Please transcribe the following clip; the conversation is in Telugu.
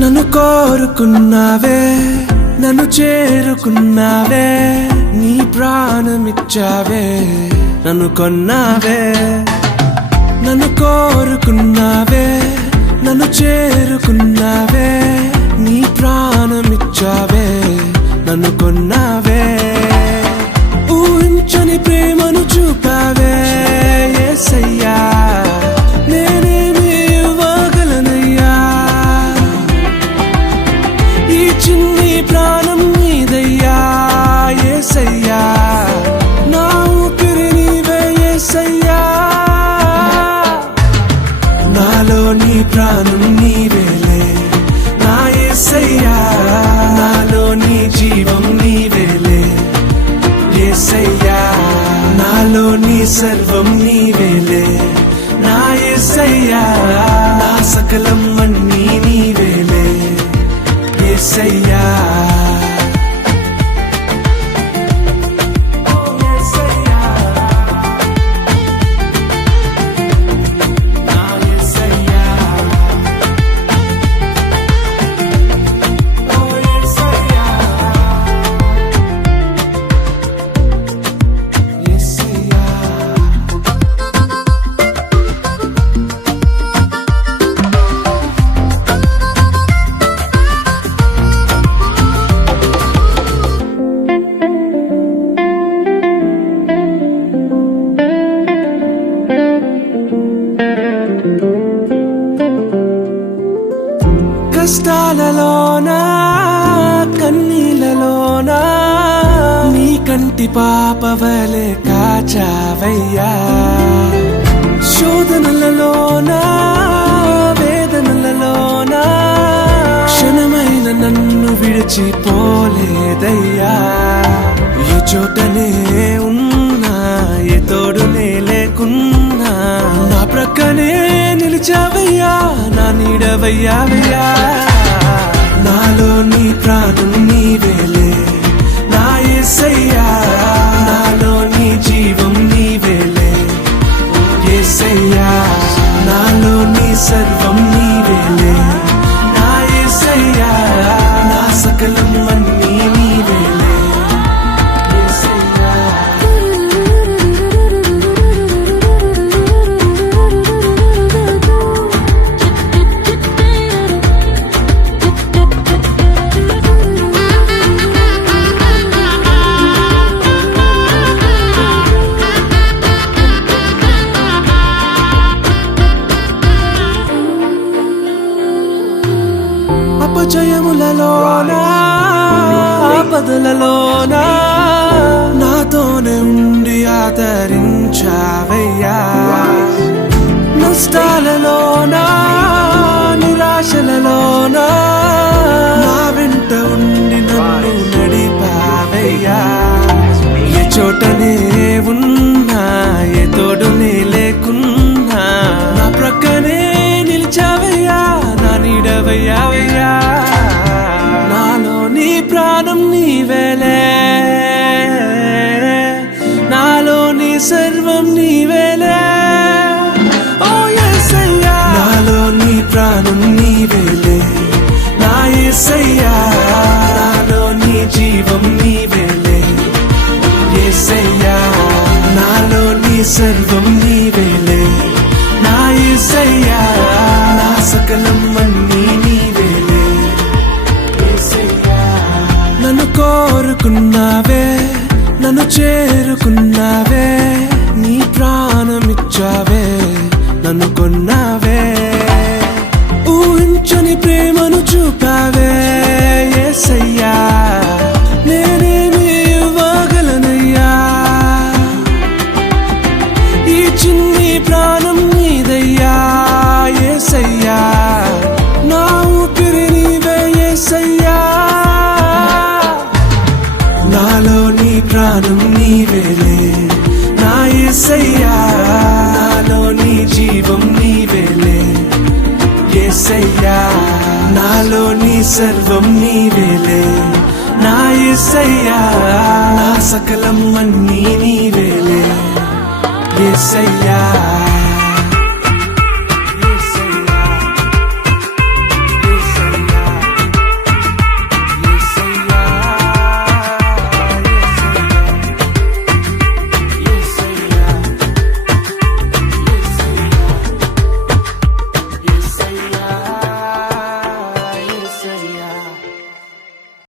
నన్ను కోరుకున్నావే, నన్ను చేరుకున్నావే, నీ ప్రాణమిచ్చావే, నన్ను కొన్నావే. నన్ను కోరుకున్నావే, నన్ను చేరుకున్నావే, నీ ప్రాణమిచ్చావే, నన్ను కొన్నావే. ఊహించని ప్రేమను చూపావే యేసయ్యా, నేనేమి ఇవ్వగలనయ్యా. ఈ చిన్ని ప్రాణం నీదయ్యా యేసయ్యా, నా ఊపిరి నీవే యేసయ్యా. నాలో నీ ప్రాణం నీవేలే నా యేసయ్యా, నాలో నీ జీవం నీవేలే యేసయ్యా, నాలో నీ సర్వం నీవేలే నా యేసయ్యా, నా సకలం అన్నీ నీవేలే యేసయ్యా. కష్టాలలోనా కన్నీళ్ళలోనా నీ కంటి పాపవలే కాచావయ్యా. శోధనలలోనా వేదనలలోనా క్షణమైన నన్ను విడిచిపోలేదయ్యా. ఏ చోటనే ఉన్నా, ఏ తోడునే లేకున్నా, నా ప్రక్కనే నిలిచావయ్యా, నా నీడవయ్యావయ్యా. నాలో నీ ప్రాణం నీవేలే నా యేసయ్యా, నాలో నీ జీవం నీవేలే యేసయ్యా, నాలో నీ సర్వం నీవేలే నా యేసయ్యా, నా సకలం అన్నీ నీవేలే యేసయ్యా. అపజయములలోనా ఆపదలలోనా నాతోనే ఉండి ఆదరించావయ్యా. నష్టాలలోనా నిరాశలలోనా నా వెంట ఉండి నన్ను నడిపావయ్యా. ఏ చోటనే ఉన్నా, ఏ తోడునే లేకున్నా, నా ప్రక్కనే నిలిచావయ్యా, నా నీడవయ్యావయ్యా. నాలో నీ ప్రాణం నీవేలే, నాలో నీ సర్వం నీవేలే ఓ యేసయ్యా. నాలో నీ ప్రాణం నీవేలే నా యేసయ్యా, నాలో నీ జీవం నీవేలే యేసయ్యా, నాలో నీ సర్వం నీవేలే నా యేసయ్యా, నా సకలం అన్నీ నీవేలే యేసయ్యా. నన్ను కోరుకున్నావే, నన్ను చేరుకున్నావే, నీ ప్రాణమిచ్చావే, నన్ను కొన్నావే. ఊహించని ప్రేమను చూపావే యేసయ్యా, నేనేమి ఇవ్వగలనయ్యా. ఈ చిన్ని ప్రాణం నీదయ్యా యేసయ్యా, నా ఊపిరి నీవే యేసయ్యా. నాలో నీ ప్రాణం నీవేలే నా యేసయ్యా, నాలో నీ జీవం నీవేలే యేసయ్యా, నాలో నీ సర్వం నీవేలే నా యేసయ్యా, నా సకలం అన్నీ నీవే